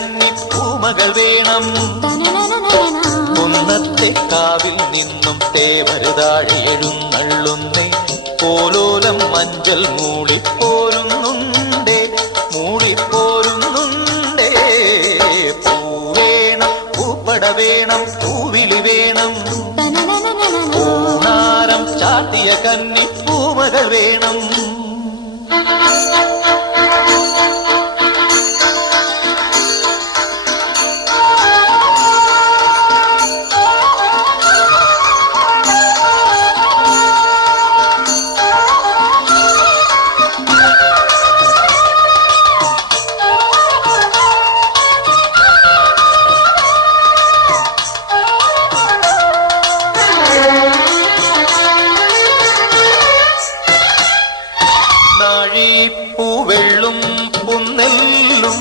കന്നി പൂമകൾ വേണം. കുന്നത്തെ കാവിൽ നിന്നും തേവരുതാഴെ എഴുന്നള്ളുന്നേ. പോലോലം മഞ്ചൽ മൂളിപ്പോരുന്നുണ്ടേ, മൂളിപ്പോരുന്നുണ്ടേ. പൂവേണം, പൂപ്പട വേണം, പൂവിളി വേണം. പൂനാരം ചാട്ടിയ കന്നി പൂമകൾ വേണം. നാഴിപ്പൂവെള്ളും പുന്നെല്ലും